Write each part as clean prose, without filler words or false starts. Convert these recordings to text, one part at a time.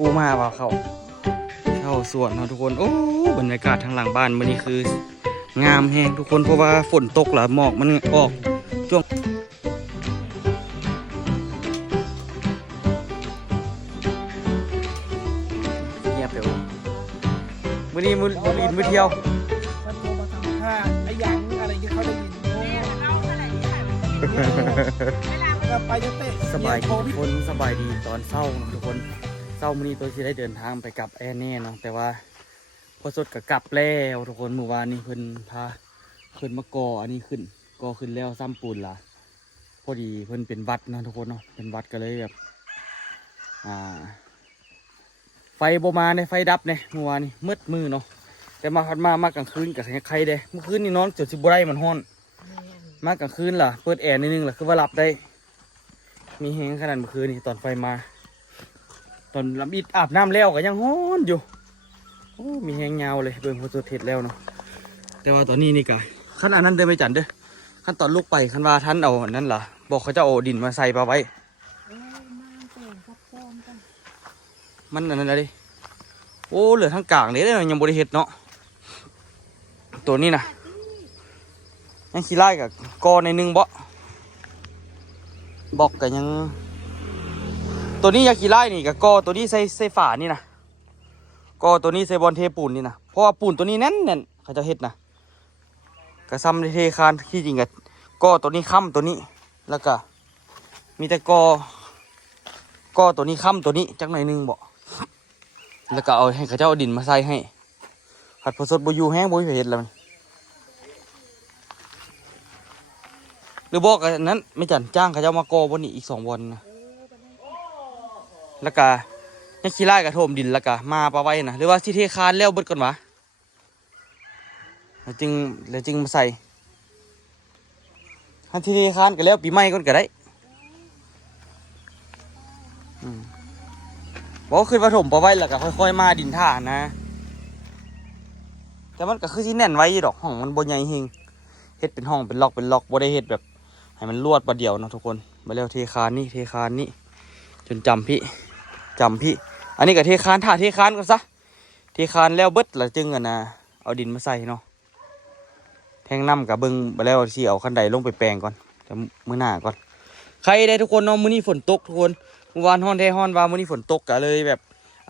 อูมาว่าเข้าสวนเนาะทุกคนโอ้บรรยากาศทางหลังบ้านมื้อนี้คืองามแฮงทุกคนเพราะว่าฝนตกหละหมอกมันออกช่วงเงียบเดี๋ยวมื้อนี้มื้ออินมื้อเที่ยวมันโทรมาทำท่าไอ้ยังอะไรที่เขาได้ยินไปจะเตะ สบายดีทุกคนสบายดีตอนเช้าเนาะทุกคนเช้ามื้อนี้ตัวสิได้เดินทางไปกับแอนแน่เนาะแต่ว่าพอสดก็กลับแล้วทุกคนเมื่อวานนี้เพิ่นพาเพิ่นมาก่ออันนี้ขึ้นก่อขึ้นแล้วซ้ำปูนล่ะพอดีเพิ่นเป็นวัดเนาะทุกคนเนาะเป็นวัดก็เลยแบบไฟบ่มาในไฟดับเนี่ยเมื่อวานนี้มืดมือเนาะแต่มากลางคืนกับใครเด้เมื่อคืนนี่นอนจนสิบ่ได้มันฮ้อนมากลางคืนล่ะเปิดแอร์นิดนึงล่ะคือว่าหลับได้มีแฮงขนาดเมื่อคืนนี่ตอนไฟมาตอนลำอิดอาบน้ำแล้วก็ยังฮ้อนอยู่โอ้มีแฮงยาวเลยเบิ่งพอสุดเห็ดแล้วเนาะแต่ว่าตอนนี้นี่ก็ขั้นอันนั้นเดินไปจันเด้อขั้นตอนลูกไปขั้นว่าท่านเอาอันนั้นล่ะบอกเขาจะเอาดินมาใส่ปลาไว้มันอันนั้นอะไรโอ้เหลือทั้งกลางเลยยังบริเห็ดเนาะตัวนี้นะยังขี้ไล่กับกอในนึงบอกกับยังตัวนี้ยังขี้ไล่นี่กับกอตัวนี้ใส่ฝานี่นะกอตัวนี้ใส่บอลเทปูนนี่นะเพราะว่าปูนตัวนี้แน่นเขาจะเห็ดนะกระซ้ำในเทคานที่จริงกับกอตัวนี้ค้ำตัวนี้แล้วก็มีแต่กอตัวนี้ค้ำตัวนี้จักหน่อยนึงบอกแล้วก็เอาให้เขาเจ้าดินมาใส่ให้ผัดผสมบุยูแห้งบุยเห็ดแล้วหรือบอกกันนั้นไม่จันจ้างเขาเจ้ามากอบนนี้อีก2 วันนะแล้วก็ยังขี้ไล่กระทมดินแล้วก็มาปะไว้นะหรือว่าที่เทคานแล้วเบิดก่อนวะแล้วจึงมาใส่ทันที่เทคานก็แล้วปีใหม่ก่อนก็ได้บอกขึ้นมาถมปะไว้แล้วก็ค่อยๆมาดินท่านะแต่มันก็คือที่แน่นไว้ดอกห้องมันบนใหญ่เฮงเฮ็ดเป็นห้องเป็นล็อกบ่ได้เฮ็ดแบบให้มันลวดประเดี๋ยวนะทุกคนมาแล้วเทคานนี่จนจำพี่อันนี้ก็เทคานท่าเทคานกันซะเทคานแล้วเบิดแล้วจึงนะเอาดินมาใส่เนาะแทงน้ำกับเบิ้งไปแล้วที่เอาขั้นใดลงไปแปลงก่อนแต่มื้อหน้าก่อนใครได้ทุกคนเนาะมื้อนี้ฝนตกทุกคนเมื่อวานฮ้อนแท้ฮ้อนว่ามื้อนี้ฝนตกก็เลยแบบ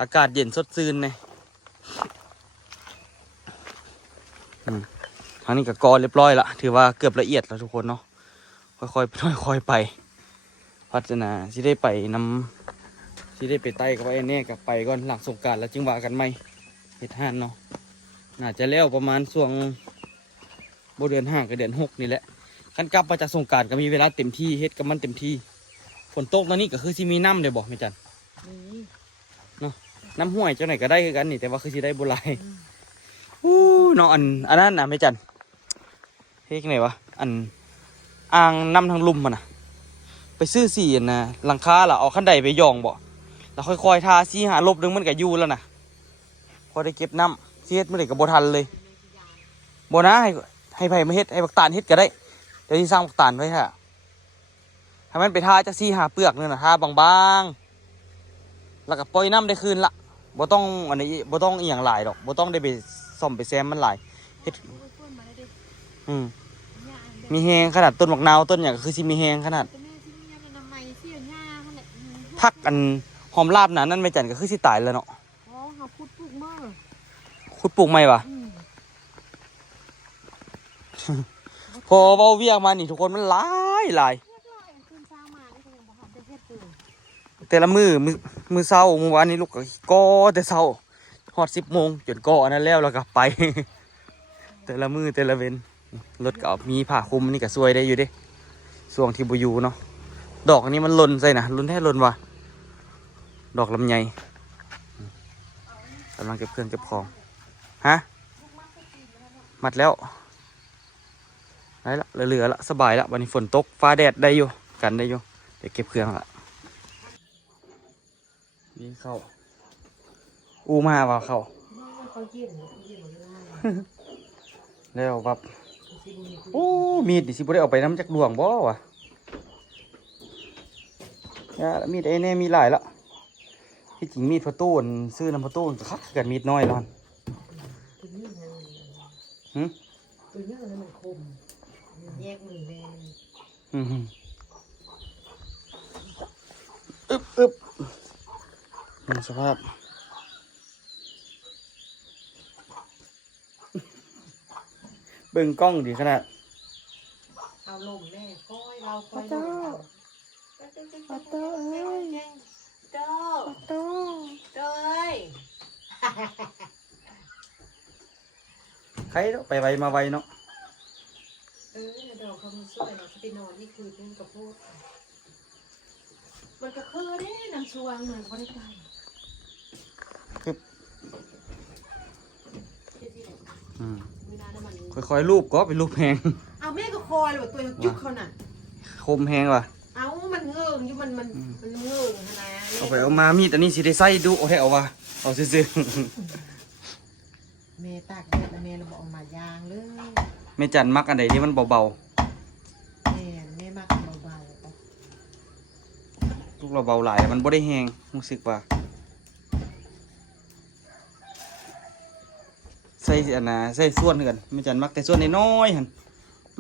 อากาศเย็นสดชื่นเลยทางนี้ก็กอเรียบร้อยละถือว่าเกือบละเอียดแล้วทุกคนเนาะค่อยไปพัฒนาที่ได้ไปที่ได้ไปไต่กับไอ้แน่กับไปก่อนหลังสงกรานต์แล้วจึงว่ากันไหมเฮ็ดห่านเนาะน่าจะแล้วประมาณช่วงเดือน5กับเดือน6นี่แหละขั้นกลับมาจากสงกรานต์ก็มีเวลาเต็มที่เฮ็ดกับมันเต็มที่ฝนตกตอนนี้ก็คือสิมีน้ำเดี๋ยวบอกไม่จันเนาะน้ำห้วยเจ้าไหนก็ได้คือกันนี่แต่ว่าคือสิได้โบราณเนาะอันนั้นนะไม่จันเฮ้ยไหนวะอันอ่างน้ำทางลุ่มมันนะไปซื้อสีนะหลังคาล่ะเอาขั้นใดไปย่องบ่แล้วค่อยๆทาสีหาลบนึงมันก็อยู่แล้วนะพอได้เก็บน้ำเฮ็ดเมื่อไหร่ก็บ่ทันเลยบ่นะให้ไผ่มาเฮ็ดให้บักตาลเฮ็ดก็ได้เดี๋ยวที่สร้างบักตาลไว้ฮะให้มันไปทาจะสีหาเปลือกเนี่ยนะทาบางๆแล้วก็ปล่อยน้ำได้คืนละบ่ต้องอันนี้บ่ต้องเอียงหลายดอกบ่ต้องได้ไปซ่อมไปแซมมันหลายเฮ็ดมีแหงขนาดต้นมะนาวต้นอย่างก็คือสิมีแหงขนาดพักอันหอมลาบนั่นไม่จันก็คือสิตายแล้วเนาะขุดปลูกใหม่ปะพอเบาเวียกมานี่ทุกคนมันหลายแต่ละมือเศร้าเมื่อวานนี้ลูกก็แต่เศร้าฮอด10 โมงจนก็อันนั้นแล้วก็ไปแต่ละมือแต่ละเว้นรถก็มีผ้าคลุมนี่ก็สวยได้อยู่ดิช่วงที่บุยูเนาะดอกอันนี้มันหล่นใส่นะหล่นแท้หล่นว่ะดอกลำไยกำลังเก็บเครื่องเก็บของฮะมัดแล้วได้ละเหลือละสบายละวันนี้ฝนตกฟ้าแดดได้อยู่กันได้อยู่เดี๋ยวเก็บเครื่องละนี่เข้าอูมาว่าเข้าแล้วแบบโอ้มีดดิสิบ่ได้เอาไปน้ำจากดวงบ่วะมีดไอ้แน่มีหลายละ ที่จริงมีดพอตู้ซื้อน้ำพอตู้คักกันมีดน้อยแล้วมัน ตัวนี้ยัง หืม ตัวนี้มันคมแยกมือแม่ อึบดูสภาพเบิ่งกล้องดีขนาด เอาลมแม่ก้อยเราก้อย ปะโต้เอ้ย โต้ ปะโต้ โต้เอ้ย ใครเนาะไปไวมาไวเนาะ เดี๋ยวเขามาช่วยเราจะไปนอนที่คืนนึงกับพูดมันก็คือได้น้ำชวงหน่อยก็ได้ไป อืม เวลาน้ำมัน ค่อยๆรูปก็เป็นรูปแหง เอาแม่ก็คอยเลยตัวจุกเขาน่ะ คมแหงว่ะ เอามันเงื่องอยู่มันเงื่องนะ เอาไปเอามามีดอันนี้สิได้ใส่ดูเอาให้เอาว่ะเอาซื่อ แม่ตากแดดแล้วแม่เราบอกมายางเลย ๆแม่จันมักอันไหนที่มันเบา แม่มากเบา ๆลูกเราเบาหลายมันบ่ได้แหงรู้สึกว่าใส่อันน่ะใส่ส่วนกันแม่จันมักแต่ส่วนน้อยๆหั่น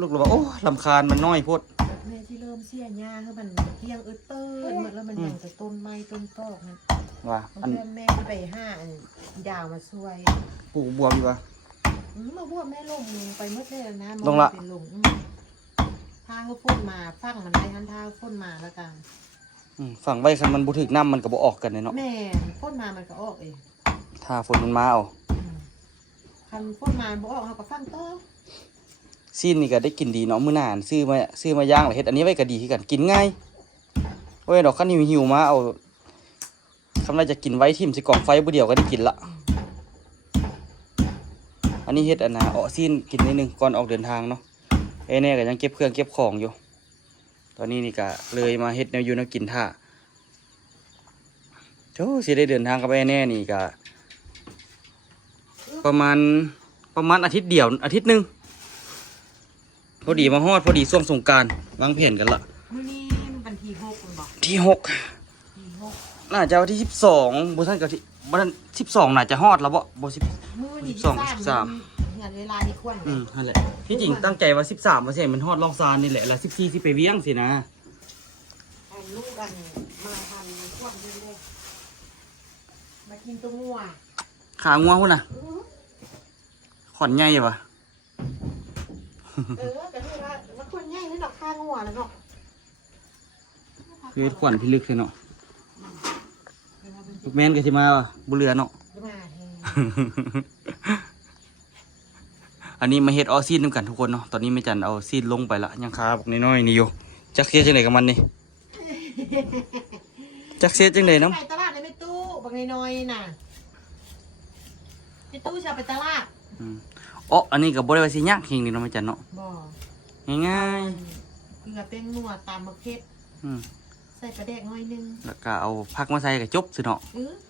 ลูกเราบอกโอ้รำคาญมันน้อยโพด แม่ที่เริ่มเสียหญ้าคือมันเที่ยงเติ้ลหมดแล้วมันยังแต่ต้นไม้ต้นตอกนะ ว่า เอา อัน เพื่อนแม่ไปห้าอันดาวมาช่วย ปลูกบวมอยู่ว่ะ มาบวกแม่ลงไปเมื่อเดือนนะ ลงละ เป็นลงถ้าเขาพ่นมาฟังมันได้ทันถ้าพ่นมาแล้วกัน ฝั่งไว้คันมันบ่ถึกน้ำมันก็บ่ออกกันเนาะ แม่พ่นมามันก็ออกเอง ถ้าฝนมันมาเอา คันพ่นมาบ่ออกเขาก็ฟังต่อ ซีนนี่ก็ได้กินดีเนาะมื้อหน้าอันซื้อมาย่างแล้วเฮ็ดอันนี้ไว้ก็ดีคือกันกินง่ายโอ้ยดอกคันหิวมาเอาคำว่าจะกินไว้ทิ่มสิกองไฟบ่เดียวก็ได้กินละอันนี้เฮ็ดอันน่ะเอาซีนกินนิดนึงก่อนออกเดินทางเนาะไอ้แน่ก็ยังเก็บเครื่องเก็บของอยู่ตอนนี้นี่ก็เลยมาเฮ็ดแนวอยู่แนวกินท่าโธ่สิได้เดินทางกับไอ้แน่นี่ก็ประมาณอาทิตย์เดียวอาทิตย์หนึงพอดีมาฮอดพอดีช่วงสงกรานต์วางแผนกันละ มื้อนี้วันที่6คุณบอก ที่6 ที่6 น่าจะวันที่12บ่ทันกับที่บ่ทัน12น่าจะฮอดแล้วบ่10 มื้อนี้ 12 งานเวลานี่ควร นั่นแหละที่จริงตั้งใจว่า13ว่าสิมันฮอดลองซานนี่แหละแล้ว14สิไปเวียงสินะ อันลูกอันมาทำควรดีเลยมากินตัวงัว ขางัวพุ่นน่ะขอนใหญ่ป่ะ แต่ที่ว่ามันควรใหญ่นี่ดอกข้างงัวแล้วเนาะ คือขวัญพิลึกเลยเนาะลูกแม่นก็สิมาว่ะบ่เหลือเนาะ มาแทน อันนี้มาเฮ็ดออซีนนำกันทุกคนเนาะตอนนี้แม่จันเอาซีนลงไปละยังคาบักน้อยๆนี่อยู่จักเสียจังไดกับมันนี่จักเสียจังไดน้ำ ไปตลาดในตู้บางน้อยๆน่ะในตู้จะไปตลาด อ๋ออันนี้ก็บ่ได้ว่าสิยากเฮงนี่เนาะแม่จันเนาะ บ่ ง่าย เกลือเป็นนัวตามมะเขือ ๆอืม ใส่ปลาแดกหน่อยนึง แล้วก็เอาผักมาใส่ก็จบสิเนาะ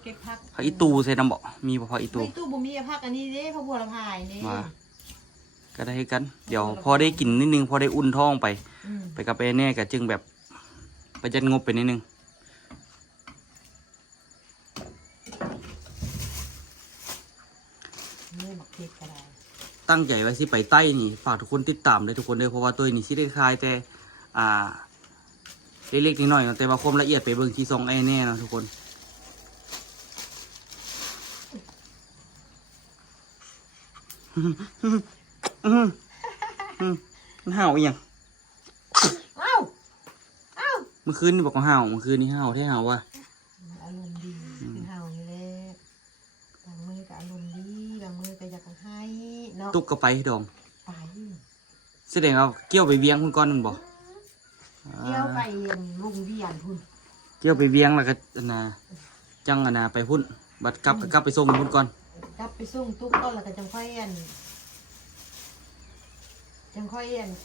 เก็บผัก ผักอีตูใส่น้ำบ่มีบ่ผักอีตู ในตู้บ่มีผักอันนี้เด้ผักบัวละพายนี่ มาก็ได้คือกันเดี๋ยวพอได้กินนิดนึงพอได้อุ่นท้องไปไปกับไอ้แน่ก็จึงแบบประหยัดงบไปนิดนึง นี่มะเขือก็ได้ ตั้งใจไว้สิไปใต้นี่ฝากทุกคนติดตามเลยทุกคนเลยเพราะว่าตัวนี้สิได้คลายแต่เล็กๆน้อยๆเนาะแต่ว่าความละเอียดไปเบิ่งที่ซองไอ้แน่เนาะทุกคนมันห่าวอีหยัง เอ้าเอ้า เมื่อคืนนี่บอกว่าห่าวเมื่อคืนนี่ห่าวแท้ห่าวว่ะ อารมณ์ดีเป็นเฮานี่แหละบางมือก็อารมณ์ดีบางมือก็อยากให้เนาะ ตุกก็ไปดอง ไป แสดงว่าเกี่ยวไปเวียงคุณก้อนมันบอก เที่ยวไปลุงเวียนพุ่น เกี่ยวไปเวียงแล้วก็อันน่ะจังอันน่ะไปพุ่นบัดกลับไปส่งพุ่นก่อน กลับไปส่งตุ๊กต้นแล้วก็จังค่อย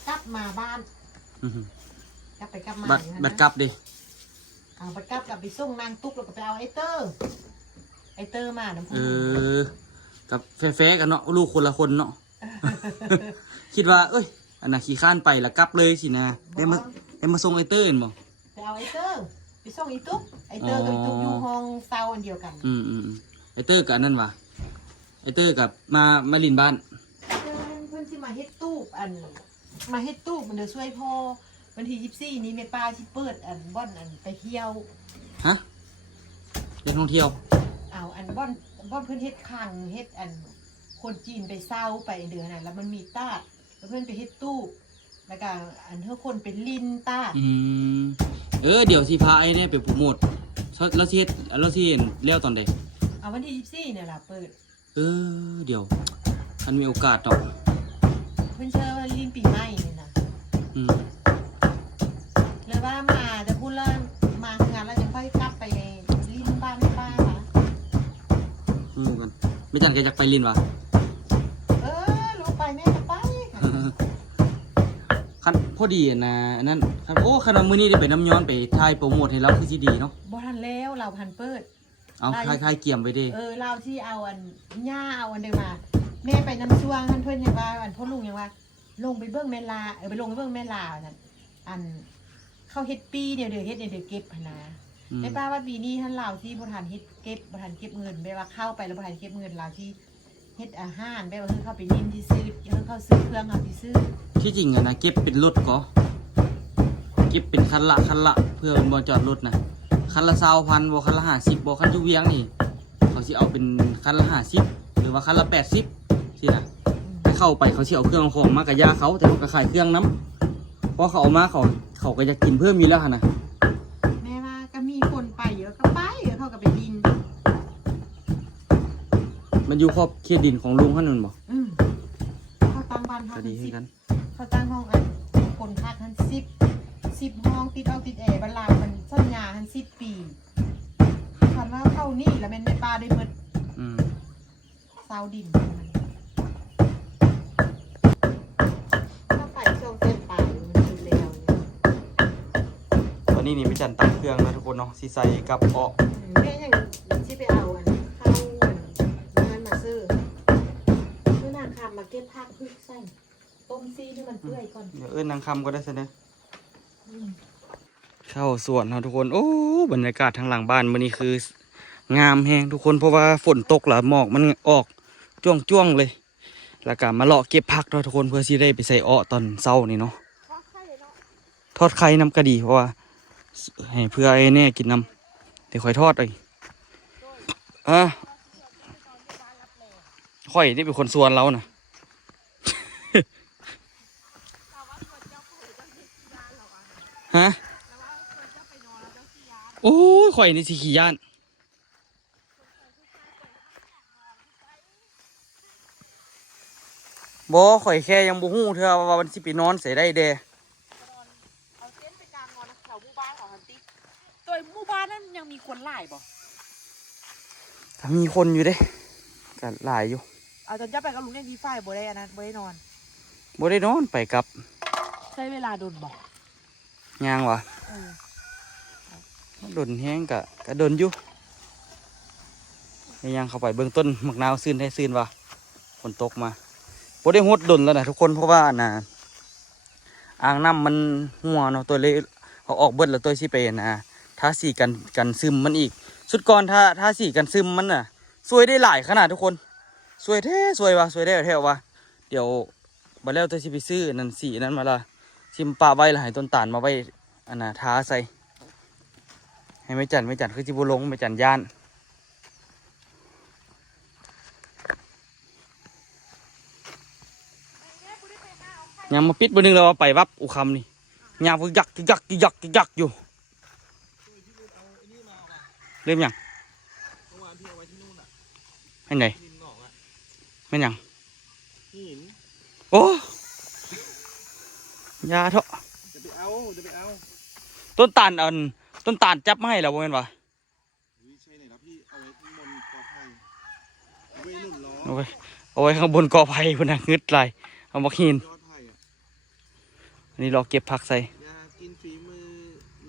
กลับมาบ้าน อื้อหือก ลับไปกลับมา บัดกลับดิ เอาบัดกลับไปส่งนางตุ๊กแล้วก็ไปเอาไอเตอร์มาน้ำพุ กับแฟๆกันเนาะลูกคนละคนเนาะ คิดว่า เอ้ยอันน่ะขี่ข้านไปแล้วกลับเลยสินะได้มาส่งไอเตอร์เห็นบ่ ไปเอาไอเตอร์ ไปส่งอีตุ๊กไอเตอร์กับอีตุ๊กอยู่ห้องเซาอันเดียวกัน ไอเตอร์กับนั่นวะไอเตอร์กับมาลินบ้าน เพื่อนที่มาเฮ็ดตู้มาเฮ็ดตู้มันเดี๋ยวช่วยพ่อวันที่24นี้แม่ป้าที่เปิดบ่อนไปเที่ยว ฮะเดินท่องเที่ยว เอาบ่อนเพื่อนเฮ็ดคังเฮ็ดคนจีนไปเศร้าไปเดือนน่ะแล้วมันมีตาดแล้วเพื่อนไปเฮ็ดตู้แล้วก็เธอคนเป็นลินตาด เดี๋ยวสิพาไอ้เนี่ยไปโปรโมทแล้วสิเฮ็ดแล้วสิเห็นแล้วตอนใด เอาวันที่24เนี่ยล่ะเปิด เดี๋ยวอันมีโอกาสดอก เพื่อนเชื่อว่าลินปีใหม่นี่นะเลยว่ามาจะพูดเรื่องมางานแล้วจะค่อยกลับไปลินบ้านไม่ป้าค่ะ กันไม่จันแกอยากไปลินวะ รู้ไปแม่จะไปค่ะ คันพอดีนะนั่นคันคันมื้อนี้ได้ไปน้ำย้อนไปถ่ายโปรโมทให้เราคือสิดีเนาะ บ่ทันแล้วเราพันเปิด เอาถ่ายเกี่ยมไปดิ เราที่เอาหญ้าเอาเดิมมาแม่ไปน้ำช่วงท่านเพื่อนยังว่าพ่อลุงยังว่าลงไปเบื้องแม่ลาไปลงไปเบื้องแม่ลานั่นเข้าเฮ็ดปีเดี๋ยวเฮ็ดเดี๋ยวเก็บพนาในป้าว่าปีนี้ท่านเราที่บริหารเฮ็ดเก็บบริหารเก็บเงินไปว่าเข้าไปแล้วบริหารเก็บเงินเราที่เฮ็ดอาหารไปว่าเข้าไปนิ่มที่ซื้อเข้าซื้อเครื่องเอาที่ซื้อที่จริงอะนะเก็บเป็นรถก็เก็บเป็นคันละเพื่อบ่จอดรถนะคันละ20,000บ่คันละ50บ่คันอยู่เวียงนี่เขาสิเอาเป็นคันละ50หรือว่าคันละ80สินะไปเข้าไปเขาสิเอาเครื่องของมากะยาเขาแต่เขาก็ขายเครื่องน้ำเพราะเขาเอามาเขาก็จะกินเพิ่มมีแล้วค่ะนะ แม่ว่าก็มีคนไปเยอะก็ไปเขาก็ไปดิน มันอยู่ครอบเขตดินของลุงท่านนั่นบ่ เขาตั้งบ้านเขา ก็ดีให้กัน เขาตั้งห้องคนพัก10ห้องติดเอาติดแอร์บัลลังก์มันสัญญา10 ปีคันว่าเข้านี่แล้วแม่นในป่าได้เบิดซาวดินถ้าไปช่วงเส้นไปมันคือแล้วตอนนี้นี่ไม่จันตักเครื่องนะทุกคนเนาะสิใส่กับออก แม่ยังที่ไปเอาเข้างานมาซื้อเมื่อนางคำมาเก็บผักพึ่งใส่ต้มซีให้มันเปื่อยก่อนเดี๋ยวนางคำก็ได้ซะเนี่ยเข้าสวนเนาะทุกคนโอ้บรรยากาศทางหลังบ้านมื้อนี้คืองามแฮงทุกคนเพราะว่าฝนตกแล้วหมอกมันออกจ้วงเลยแล้วก็มาเลาะเก็บผักเนาะทุกคนเพื่อสิได้ไปใส่อ้อตอนเช้านี่เนาะทอดไข่น้ำกระดีเพราะว่าให้เพื่อไอ้แน่กินน้ำเดี๋ยวค่อยทอดเลยค่อยนี่เป็นคนสวนเรานะฮะโอ้ยข่อยนี่สิขี้ย่านบ่ข่อยแค่ยังบ่ฮู้เธอว่ามันสิไปนอนใส่ได้เด้เอาเส้นไปกลางนอนแถวหมู่บ้านของฮันติตัวหมู่บ้านนั้นยังมีคนหลายบ่มีคนอยู่เด้ก็หลายอยู่เอาจนจะไปกับลุงเนี่ยดีไฟบ่ได้อันนั้นบ่ได้นอนไปกับ ใช้เวลาโดนบอกย่างวะโดนแห้งกะโดนอยู่ย่างเข้าไปเบื้องต้นมะนาวซื่นให้ซื่นวะฝนตกมาบ่ได้หดดนแล้วนะทุกคนเพราะว่าอ่างน้ำมันหัวเนาะตัวเล็กเขาออกเบิดแล้วตัวสิไปทาสีกันซึมมันอีกสุดก่อนทาสีกันซึมมันสวยได้หลายขนาดทุกคนสวยแท้สวยวะสวยได้แท้วะเดี๋ยวบัดแล้วตัวสิไปซื้อนั่นสีนั้นมาละชิมปลาไว้ละให้ต้นตาลมาไว้ทาใส่ให้ไม่จันคือจิบุลงไม่จันย่านยังมาปิดบนนึงเราไปวับอุคำนี่ยาวยักอยู่เริ่มยังให้ไหนไม่ยังโอ้ยาเถอะจะไปเอาต้นตาลจับไม่แล้วบ่แม่นวะใช่ไหนครับพี่เอาไว้ข้างบนกอไผ่เอาไว้ข้างบนกอไผ่พุ่นน่ะงึดไหลเอามาหินอันนี้เราเก็บผักใส่อยากกินฝีมือ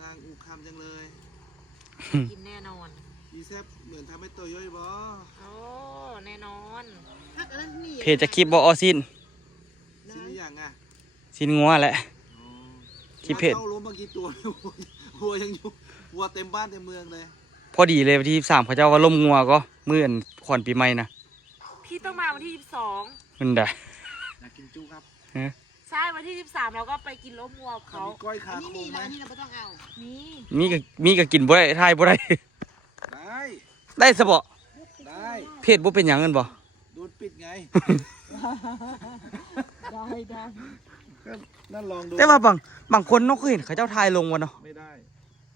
นางอูคำจังเลยกินแน่นอนดีแซ่บเหมือนทำให้ตัวย่อยบ่โอ้แน่นอนเพจจะคลิปบ่อซินอย่างซินงัวแหละคลิปเพจล้มบางกี่ตัวหัวยังอยู่ วัวเต็มบ้านเต็มเมืองเลย พอดีเลยวันที่23เขาเจ้าว่าล่มงัวก็มื้ออันขวัญปีใหม่นะ พี่ต้องมาวันที่22มันได้ อยากกินจูครับ ใช่วันที่23เราก็ไปกินล้มวัวกับเขา มีก้อยขา อันนี้ โค มี งไหม แล้วอันนี้เราไม่ต้องเอา นี่ มีก็กินบ่ได้ทายบ่ได้ ได้ ได้ซะบ่ ได้ เพศบ่เป็นหยังกันบ่ โดนปิดไง ได้ ก็นั่นลองดู แต่ว่าบางคนเนาะคือเห็นเขาเจ้าทายลงวะเนาะ ไม่ได้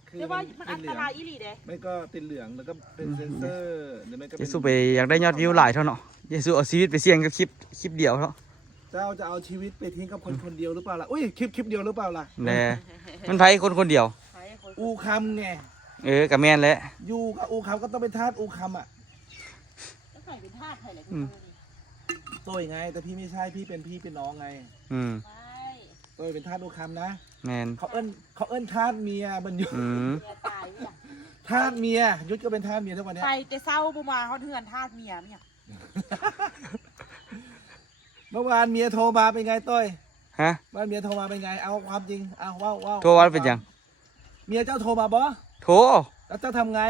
คือ เรียกว่ามันอันตรายอีหลีเด้ ไม่ก็ติดเหลืองแล้วก็เป็นเซนเซอร์หรือไม่ก็ เยซูไปอยากได้ยอดวิวหลายเท่าเนาะเยซูเอาชีวิตไปเสี่ยงกับคลิปเดียวเนาะ เจ้าจะเอาชีวิตไปทิ้งกับคนคนเดียวหรือเปล่าล่ะอุ้ยคลิปเดียวหรือเปล่าล่ะ แน่มันไผคนเดียว ใช่คน อูคำไง กับแม่นแหละ ยูกับอูคำก็ต้องเป็นทาสอูคำอ่ะ ก็ใส่เป็นทาสไทยแหละ อืม โต้ยไง แต่พี่ไม่ใช่พี่เป็นน้องไง อืม ไม่ โต้ยเป็นทาสอูคำนะ แม่น เขาเอิ้นทาสเมียมันอยู่ อืม เมียตายเนี่ย ทาสเมียยุทธก็เป็นทาสเมียทุกวันเนี้ย ไปแต่เศร้าบุมาเขาเถื่อนทาสเมียเนี่ย เมื่อวานเมียโทรมาเป็นไงโต้ย ฮะ บ้านเมียโทรมาเป็นไงเอาความจริงเอาว้าว โทรว่าเป็นหยัง เมียเจ้าโทรมาบ่ โทร แล้วเจ้าทำไง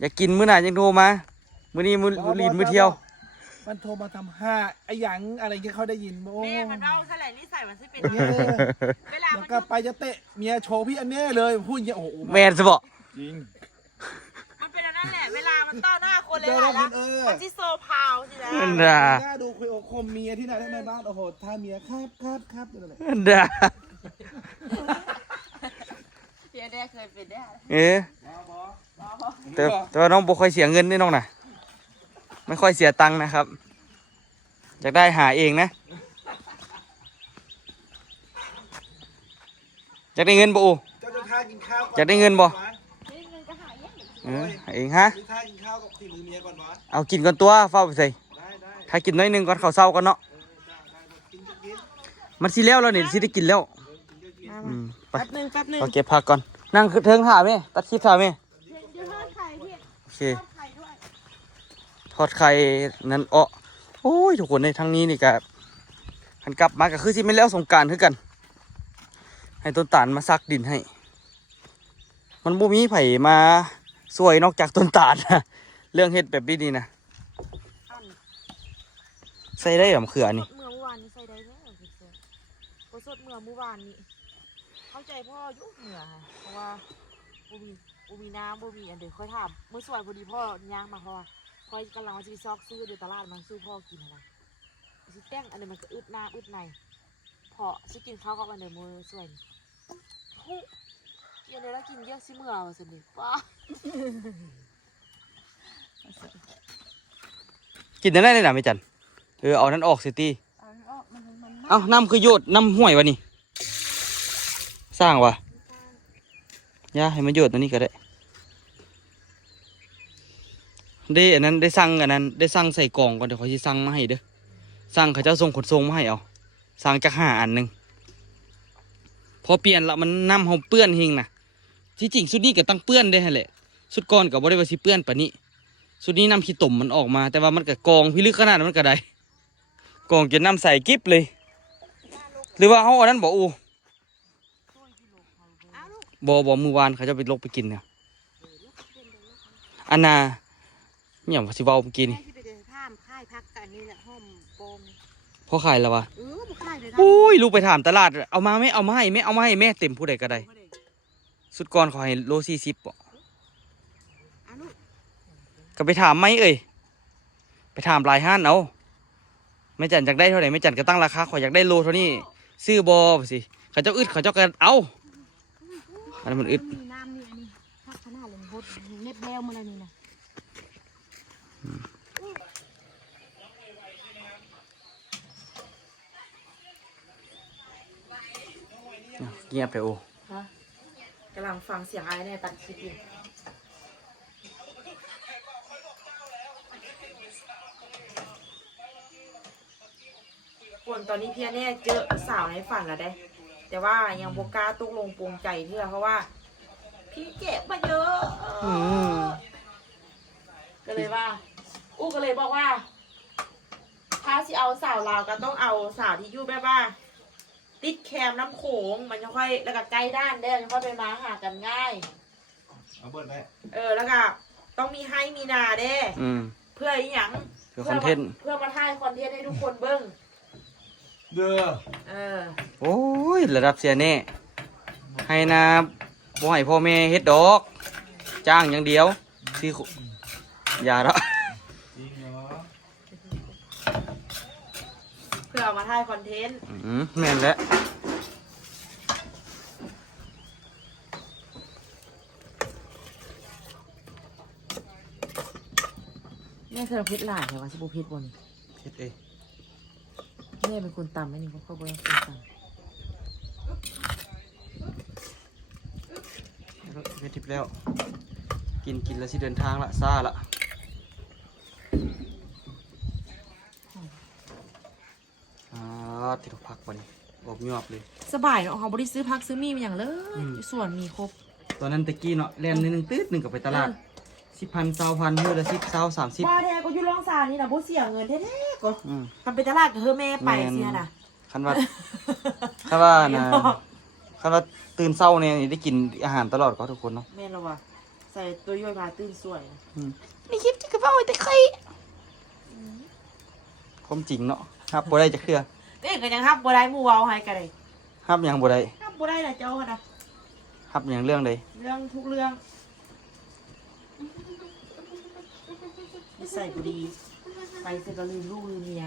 อยากกินมื้อหน้ายังโทรมามื้อนี้มื้อลีนมื้อเที่ยว มันโทรมาทำห้าไอ้หยังอะไรเงี้ยเขาได้ยินโอ้ แม่มันเล่าแค่ไหนนิสัยมันสิเป็น เออ เวลา เดี๋ย มั วน กลับไปจะเตะเมียโชว์พี่อันเน่เลยพูดอย่างเงี้ยโอ้โห แม่นซะบ่ จริง มันเป็นอันนั้นแหละเวลามันต้อหน้าคนเลย เจอ ห แล้ ลา วย คน มันจิโซพาวสินะ อันด่า หน้าดูคุยโอคมเมียที่ไหนได้ในบ้านโอ้โหท่าเมียครับนั่นแหละ อันด่า เพียแน่เคยเป็นได้ แต่ว่าน้องบ่ค่อยเสียเงินนี่น้องน่ะไม่ค่อยเสียตังค์นะครับอยากได้หาเองนะอยากได้เงินบ่อู เจ้าจะท่ากินข้าวก่อน อยากได้เงินบ่ นี่เงินก็หายเยอะ หาเองฮะ มีท่ากินข้าวกับฝีมือเมียก่อนวะ เอากินก่อนตัวเฝ้าไปใส่ ได้ ถ้ากินน้อยหนึงก่อนข้าวเช้าก่อนเนาะ กิน มันสิแล้วนี่สิได้กินแล้วอืมไป แป๊บนึง เอาเก็บผักก่อนนั่งเทิงถ่าแม่ตัดคลิปถ่าแม่ เดี๋ยวทอดไข่พี่ โอเค ทอดไข่ด้วย ทอดไข่นั้นโอ้ยทุกคนในทั้งนี้นี่ก็หันกลับมาก็คือสิไม่แล้วสงกรานต์คือกัน ให้ต้นตาลมาซักดินให้ มันบ่มีไผมาสวยนอกจากต้นตาลนะเรื่องเฮ็ดแบบนี้นี่นะ อัน ใส่ได้หรอมะเขือนี่ เมื่อวานนี้ใส่ได้แล้วพี่เสือพอสดเมื่อวานนี้เข้าใจพ่อยุ่เหนือค่ะเพราะว่าบูมีน้ำบูมีอันเดี๋ยวค่อยถามเมื่อสวยพอดีพ่อย่างมาพ่อคอยกำลังว่าจะไปซอกซื้อเดี๋ยวตลาดมันซื้อพ่อกินอะไรสิแต้งอันเดี๋ยวมันก็อึดหน้าอึดในพอสิกินข้าวกับอันเดี๋ยวมือสวยนี่กินอะไรแล้วกินเยอะสิเมื่อวานสิป้า กินได้เลยนะไม่จันเอานั้นออกสิตีเอาน้ำคือโยดน้ำห้วยวะนี่สร้างวะย่าให้มันโยดตัวนี้ก็ได้อันนั้นได้สั่งอันนั้นได้สั่งใส่กล่องก่อนเดี๋ยวเขาจะสั่งมาให้เด้อสั่งเขาเจ้าส่งขนส่งมาให้เอาสั่งจาก5 อันหนึ่งพอเปลี่ยนละมันน้ำเขาเปื้อนหิงนะที่จริงสุดนี้ก็ตั้งเปื้อนได้แหละสุดก่อนก็บ่ได้ว่าสิเปื้อนปะนี้สุดนี้น้ำขี้ตุ่มมันออกมาแต่ว่ามันก็กองพิลึกขนาดนั้นมันก็ได้กองจนน้ำใสกิ๊บเลย หรือว่าเขาอันนั้นบอกอูบอกมือวานเขาจะไปลกไปกินเนี่ยอันน่ะเนี่ยว่าสิเว้าเมื่อกี้นี่ ที่ไปเดินข้ามค่ายพักกันนี่แหละห้อมโปง พอขายแล้ววะ บุค่ายเลยนะ โอ้ยลูกไปถามตลาดเอามาไหมเอามาให้แม่เอามาให้แม่เต็มผู้ใดก็ได้สุดก่อนเขาให้โล40บ่ก็ไปถามไหมไปถามหลายห้านเอาไม่จันอยากได้เท่าไหร่ไม่จันก็ตั้งราคาขออยากได้โลเท่านี้ซื้อบอสิเขาเจ้าอึดเขาเจ้ากันเอาอันนั้นมันอึด มีน้ำนี่อันนี้พักขนาดเลยโคตรเน็บแล้วมาแล้วนี่นะ เงียบไปโอ้ กำลังฟังเสียงไอ้เนี่ยตัดคลิปอยู่ตอนนี้พี่แน่เจอสาวในฝันแล้วเด้แต่ว่ายังโบกล้าตุกลงปวงใจเพื่อเพราะว่า พี่เจ็บมาเยอะก็เลยว่าอู้ก็เลยบอกว่า ถ้าสิเอาสาวลาวก็ต้องเอาสาวที่อยู่แบบว่า ติดแคมน้ำโขงมันจะค่อยแล้วก็ใกล้ด้านได้จะค่อยไปมาหากันง่าย เอาเบิดได้ แล้วก็ต้องมีให้มีนาเด้ เพื่ออีหยัง เพื่อคอนเทนต์ เพื่อมาถ่ายคอนเทนต์ให้ทุกคนเบิ่ง เด้อ โอ้ยระดับเสียแน่ให้นะบ่ให้พ่อแม่เฮ็ดดอก จ้างอย่างเดียวสิอย่าละ จริงเหรอ เพื่อเอามาถ่ายคอนเทนต์ แม่นแล้ว แม่เคยเพชรหลายแต่ว่าสิบ่เพชรบ่นี่ เฮ็ดเอง แม่เป็นคนตำไหมนี่เขาบ่เป็นคนตำ เฮ็ดทิพย์แล้ว กินแล้วสิเดินทางละซ่าละติดผักบ่นี่อบยอบเลย สบายเนาะเขาบ่ได้ซื้อผักซื้อมีมาอย่างเลยอยู่ส่วนมีครบ ตอนนั้นตะกี้เนาะแล่นนิดนึงตืดหนึงก็ไปตลาด10,000 20,000มื้อละ10 20 30 บ่แท้ก็อยู่ร่องสานี่น่ะบ่เสียเงินแท้ๆก็ อืม ทำไปตลาดก็เฮอแม่ไปเสียน่ะ คันว่าคันว่านะคันว่าตื่นเช้าเนี่ยนี่ได้กินอาหารตลอดก็ทุกคนเนาะ แม่นแล้วว่ะใส่ตัวย่อยมาตื่นสวยนะ มีคลิปที่กระเป๋าแต่ใครความจริงเนาะครับบ่ได้จะเคลือ เอ้ยก็ยังฮับบ่ได้หมู่เว้าให้ก็ได้ ครับหยังบ่ได้ ฮับบ่ได้น่ะเจ้าค่ะนะ ครับหยังเรื่องใด เรื่องทุกเรื่องนิสัยบ่ดีไปเสร็จก็ลืมลูกลืมเมีย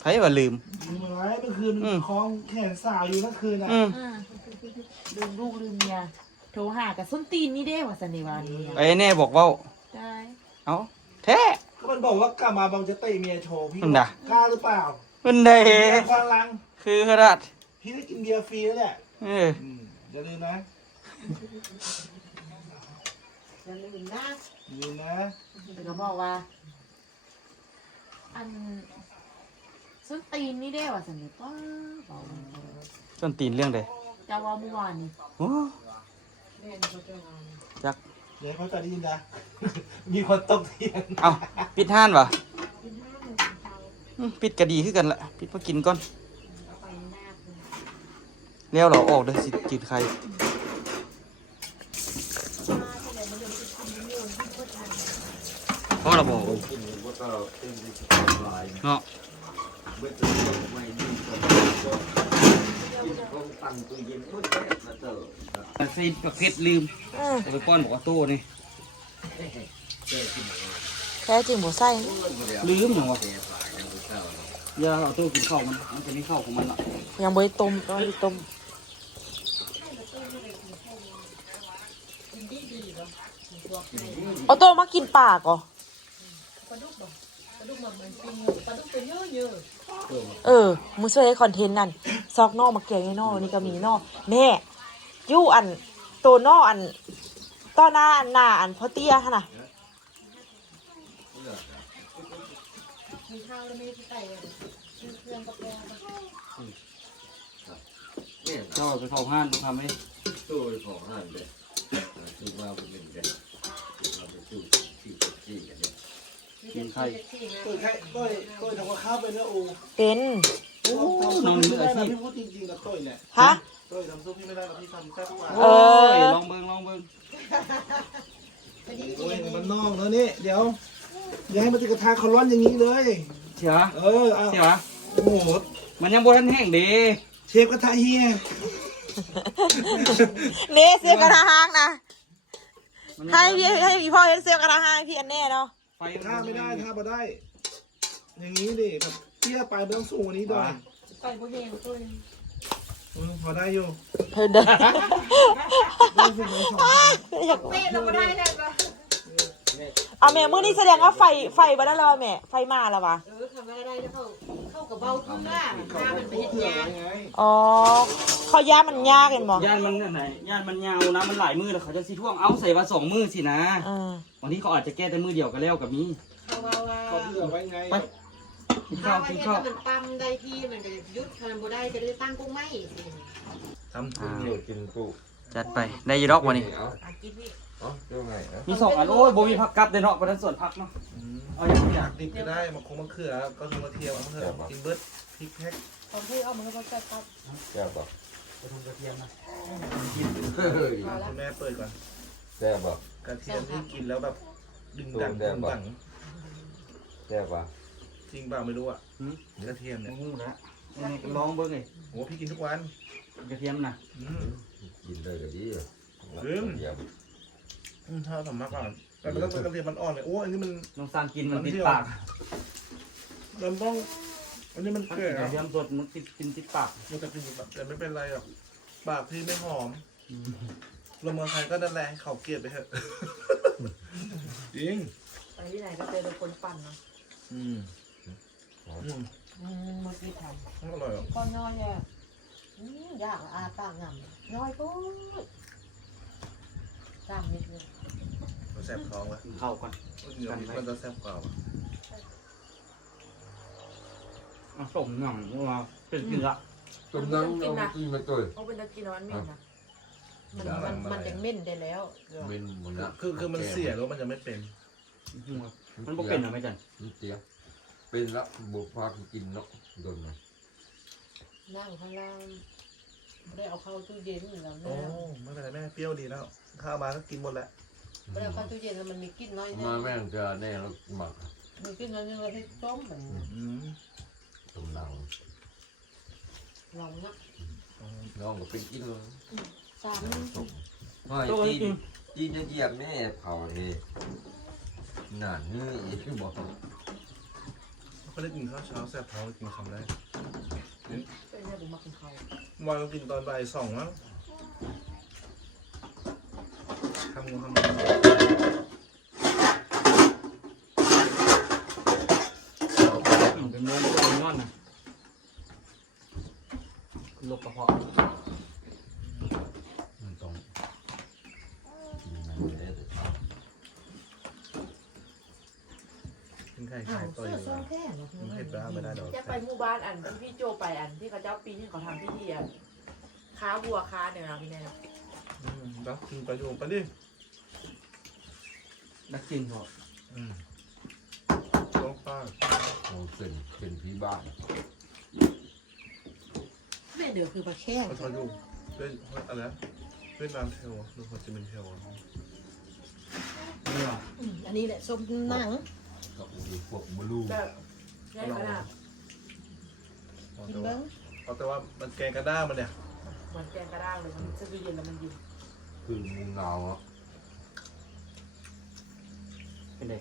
ไผว่าลืม มีอะไรเมื่อคืนคล้องแขนสาวอยู่เมื่อคืนอ่ะ ลืมลูกลืมเมียโทรหากับส้นตีนนี่เด้ว่าสันนิวานี่ ไอ้แน่บอกเว้า ได้ เอ้าแท้ ก็มันบอกว่ากลับมาบางจะเตะเมียโชว์พี่ มันด่า กล้าหรือเปล่า มันได้ ความลัง คือขนาด พี่ได้กินเบียร์ฟรีแล้วแหละ อ อย่าลืมนะ อย่าลืมนะ อย่าลืมนะ แต่ก็บอกว่า อันส้นตีนนี่เด้ว่าสันนิป้าบอก ต้นตีนเรื่องใด จะว่าเมื่อวานนี่ โอ้ แม่นเขาจะเอา จัก เดี๋ยวเขาจะได้ยินนะ มีคนตกเทียน เอ้าปิดห้านวะปิดก็ดีคือกันละปิดมากินก่อน เอาไปหน้าคุณ แล้วเราออกเด้อสิจืดไข่เพราะเราบอกเนาะใส่ประเภทลืมเอาไปป้อนบอกว่าโต้นี่ แท้จริงบ่ใส่ ลืมอย่างวะอย่าเอาโต้กินข้าวมันจะไม่เข้าของมันหรอก ยังบ่ได้ต้มต้องได้ต้มเอาโตมากินปากเหรอ ปลาดุกมันเหมือนปิ้งปลาดุกตัวเยอะ มึงช่วยให้คอนเทนต์นั่นซอกนอกมาเกงไอ้นอกนี่ก็มีนอกแม่ยู่อันโตนอกอันต้อหน้าอันหน้าอันพ่อเตี้ยฮะน่ะ มีข้าวแล้วไม่ได้ใส่เลยเครื่องกาแฟ เจ้าไปเข้าห้านทำให้ ตู้ของหันเลยตู้ว่าเป็นหนึ่งเลยเราไปตู้ที่กันเนี่ย กินไข่ เปิดให้ต้อยทำกับข้าวไปนะโอ้ เป็น โอ้ทำซุปพี่ไม่ได้นะพี่พูดจริงๆนะต้อยเนี่ย ฮะ ต้อยทำซุปพี่ไม่ได้นะพี่ทำแค่ทุกวัน เออ ลองเบิ่ง โอ้ยมันนอกแล้วนี่เดี๋ยวอย่าให้มันติดกระทะเขาร้อนอย่างนี้เลย เสีย เออเอา เสีย โอ้โห มันยังบ่ทันแห้งเด้ เชฟกระทะเฮีย เน่เสียกระทะห้างนะให้พี่พ่อเสียกระทะห้างพี่อันแน่เนาะ ไฟ ถ้าไม่ได้ถ้าไม่ได้ อย่างนี้ดิแบบเตี้ยไปไม่ต้องสูงกว่านี้ด้วย ไปโบเฮงตัว พอได้อยู่ เฮ้ยเด้อ ได้สิได้สองพัน เป๊ะเราก็ได้แล้วก็ เอาแม่มื้อนี้แสดงว่าไฟบ่ได้แล้วแม่ไฟมาแล้ววะ ทำได้แล้วเข้ากับเบาขึ้นหน้าข้ามันไปเห็ดยา ไง อ๋อเขาย่ามันยากเห็นบ่ ย่านมันอันไหนย่านมันยาวนะมันหลายมือแล้วเขาจะสิท่วงเอาใส่ว่า2มือสินะ อืม บางทีเขาอาจจะแก้แต่มือเดียวก็แล้วกับมี เขาว่า เขาเผื่อไว้ไง ไปกิน ถ้า ข้าว ว่า กิน เห็ด ข้าว มันปั๊มได้ที่มันก็ยุดทำโบได้จะได้ตั้งกุ้งไหม ทำตู้อยู่กินตู้ จัดไปได้ยีดอกวันนี้ เอา กินนี่ เอาเรื่องไงนะ มี2อันโอ้ยบ่มีผักกับเด้เนาะบ่ทันส่วนผักเนาะเอาอย่างนี้ อยากดิบก็ได้มะมะเขือก็คือมะเทียมมะเขือกินเบิร์ดพริกแพ็ค ตอนที่เอามือเขาจับครับ แก้วต่อ กระเทียมนะ เฮ้ย คุณแม่เปิดก่อน ซ่บบ่ กระเทียมที่กินแล้วแบบดึงดัง แซ่ ดึ บ ง ปะ ดัง แซ่บบ่ จริงเปล่าไม่รู้อ่ะกระเทียมเนี่ย งูนะนี่ลองเบิ่งไง โอ้พี่กินทุกวัน กระเทียมนะ กินได้ก็ดี เรื่อง เทียม ถ้าสำมากก่อนแต่มันต้องเป็นกระเทียมมันอ่อนเลยโอ้อันนี้มัน น้องสร้างกินมันติดปาก มันต้องอันนี้มัน ถ้า เกลื กินกระ อ เทียมสดมันกินติดปาก มันจะกินแบบแต่ไม่เป็นไรหรอกปากพี่ไม่หอมลงเมืองไทยก็นั่นแหละเขาเกลียดไปเถอะจริง ไปที่ไหนก็เจอแต่คนปั่นเนาะ อืม เมื่อกี้ท อร่อยอ่ะ ำก็น้อยเนี่ยยากอาปากงำน้อยปุ๊บตามนิดนึง มันแซ่บท้องวะ เข้ากัน เนื้อมันจะแซ่บกว่า ส่งหนังว่าเป็นกินละ ต้มน้ำเอากินมาตัว เอาเป็นตะกินเอามันเหม็นนะ มันยังเม่นได้แล้ว เป็นหมันละ คือมันเสียแล้วมันจะไม่เป็น มันบ่เป็นหรอไม่จัน เสียเป็นละบุกพากินเนาะโดนนะ นั่งข้างล่างไม่ได้เอาเข้าตู้เย็นแล้ว โอ้ นะ ไม่เป็นไรแม่เปรี้ยวดีแล้วข้าวมาก็กินหมดแหละ ไม่ได้เอาเข้าตู้เย็นแล้วมันมีกลิ่นน้อย มาแม่งจะแน่แล้วหมัก มีกลิ่นน้อยนึงเราให้ต้มเหมือน อืม ต้มน้ำ ลองนะ น้องก็เป็นกินเลย สาม ต้มไม่ ตัว จี กิน นจีนจะเหยียบแม่เผาเฮหนาเนื้ออีกบอก เขาได้กินข้าวเช้าแซ่บท้องกินคำแรก เป็นแค่บุมักกินเขา วันเรากินตอนบ่าย2แล้วทำงูทำ เป็นโมงเป็นนอนนะลบกระเพาะ มันต้องกินมันได้แต่เช้า กินไข่ อ้า ไข่ ว ต่อย เสื้อ อยู่ ซองแค่เหรอ มันเผ็ดแล้วไม่ได้ดอก จะไปหมู่บ้านอันที่พี่โจไปอันที่เขาเจ้าปีที่เขาทำพิธีอ่ะค้าวัวค้าเนี่ยนะพี่แน่ แล้วกินไปอยู่ไปดิ นักกินเหรอ ต้องป้า เอาเป็นพี่บ้าน แม่เดี๋ยวคือปลาแข้ง เขาทออยู่เป็นอะไรนะเวียดนามเทลดูโฮจิมินห์เทล นี่เหรอ อันนี้แหละส้มหนัง กับพวกบลู แบบใหญ่ขนาด กินเบิ้ง เอาแต่ว่ามันแกงกระด้างมันเนี่ย เหมือนแกงกระด้างเลยมันจะเย็นแล้วมันเย็น คือมูเงาอ่ะ เป็นไง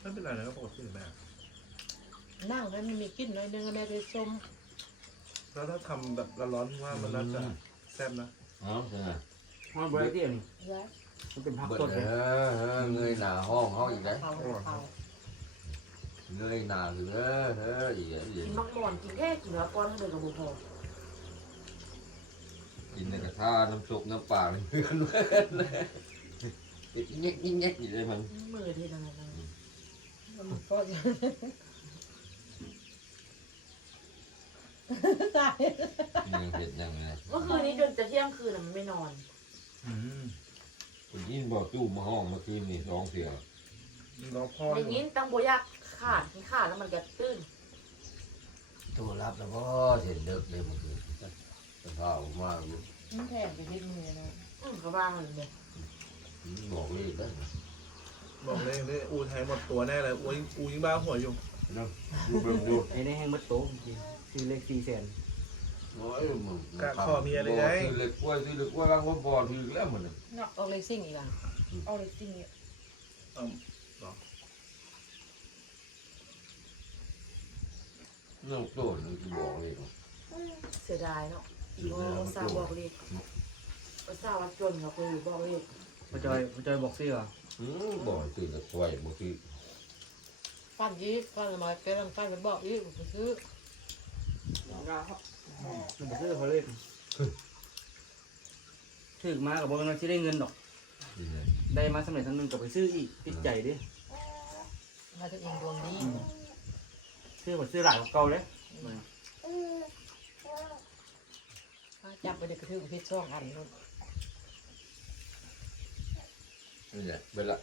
ไม่เป็นไรนะก็ปกติแม่ หนังนั้นมันมีกลิ่นน้อยนึงแม่จะส้ม แล้วถ้าทำแบบร้อนๆว่ามันน่าจะแซ่บนะ อ๋อใช่ไหม มันบริเวณ แล้ว มันเป็นผัก เบิด สด เอ เลย เงยหน้าห้องเขาอีกแล้ว เขา เงยหน้าคืออีกแล้ว กินมักหมอนกินแค่กินแล้วก้อนเท่าเดิมกับบุพอ กินในกระทะน้ำซุปน้ำปลาเพื่อนเลยเงี้ยเงี้ยอยู่เลยมัน มือเท่นั้นนะ มันก็ตาย ยังเผ็ดยังไง เมื่อคืนนี้จนจะเที่ยงคืนมันไม่นอน ยินบอกจู่มาห้องเมื่อคืนนี่ร้องเสีย เราพ่อ อย่างนี้ตั้งโบยากขาดที่ขาดแล้วมันจะตื้น ตัวรับแล้วก็เห็นเด็กเลยเมื่อคืนสภาพมากอยู่ มันแพงไปนิดนึงนะ เขาบ้างเลยเนี่ย บอกเลยได้ บอกเลยนี่อูไทยหมดตัวแน่เลยอูยิงบ้าหัวอยู่ ดูแบบดู ไอ้นี่แห้งมัดโต๊ะจริงคือเลข400,000 โอ้ยมึงซื้อเล็กกล้วยซื้อเล็กกล้วยบางคนบ่อถือแล้วมัน เนาะเอาเลยซิ่งอีกอ่ะเอาเลยซิ่งอีก เรื่องโตนึงที่บอกเลย เสียดายเนาะอีโอซาบอกเลขซาวันจนกับคุยบอกเลข พอจอยบอกสิว่า บ่อซื้อเล็กกล้วยบ่ซื้อ ฟันยีฟันมาแกลังฟันกันบอกอีกไปซื้อ มันบอกซื้อเขาเลขถึกมากับบอกว่าที่ได้เงินดอก ได้มาสำเร็จทั้งนึงก็ไปซื้ออีกติดใจดิ มาจะเองดวงดี ซื้อหมดซื้อหลายกว่าเก่าเลย จับไปเด็กกระทืบเพชรช่องอันนู้น นี่แหละเบิดละ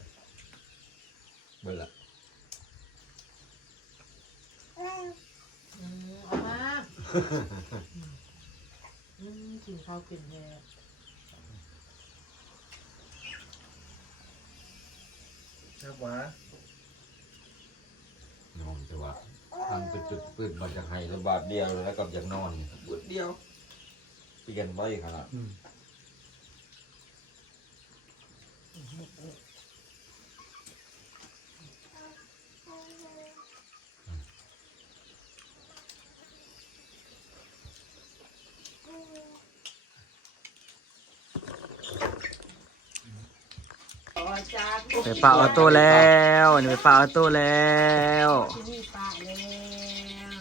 เอามากินข้าวกินแย่ แซ่บหวาน อนแต่ว่าทางเป็นจุดปืนมาจากไห้ระบาดเดียวแล้วกับอย่างนอนบุดเดียวเปลี่ยนไว้ขนาด อ๋อจ้า ไปปะออโต้แล้วนี่ไปปะออโต้แล้ว ที่นี่ปะแล้ว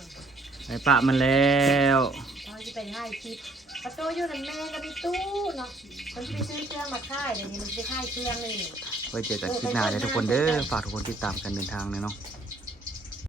ไปปะมันแล้ว เราจะไปให้คลิปประตูอยู่นั่นแม่ก็มีตู้เนาะคนที่ไปซื้อเครื่องมาค่ายเดี๋ยวนี้มันไปค่ายเครื่องเลย ไว้เจอกันคลิปหน้าเด้อทุกคนเด้อฝากทุกคนติดตามกันเดินทางเลยเนาะ ค